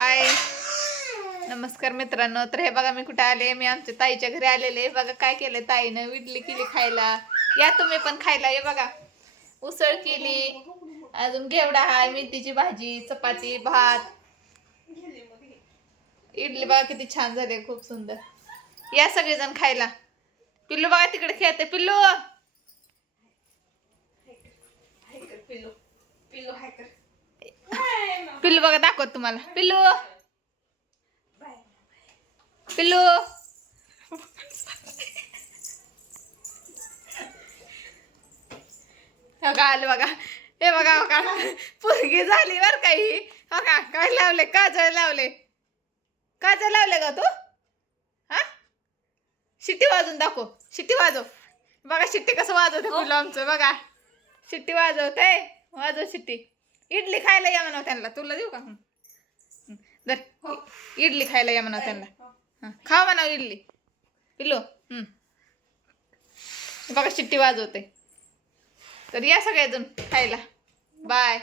हाय नमस्कार मित्रांनो. तर हे बघा मी कुठे आले. मी आमच्या ताईच्या घरी आलेले. बघा काय केलं ताईनं. इडली केली खायला. या तुम्ही पण खायला. हे बघा उसळ केली, अजून घेवडा हाय, मेथीची भाजी, चपाती, भात, इडली. बघा किती छान झाले, खूप सुंदर. या सगळेजण खायला. पिल्लू बघा तिकडे खेळते. पिल्लू पिल्लू पिल्लू हाय कर. पिल्लू बघा दाखवत तुम्हाला. पिल्लू पिल्लू बघा आलं बघा. हे बघा बघा पोरगी झाली बर काही. बघा काय लावले, काजळ लावले. काजळ लावले का तू? हा शिट्टी वाजून दाखव. शिट्टी वाजव. बघा शिट्टी कसं वाजवते पिल्लू आमचं. बघा शिट्टी वाजवते. वाजव शिट्टी. इडली खायला या म्हणा त्यांना. तुला देऊ का? इडली खायला या म्हणा त्यांना. खा म्हणा इडली. पिल्लू बघा शिट्टी वाजवते. तर या सगळेजण खायला. बाय.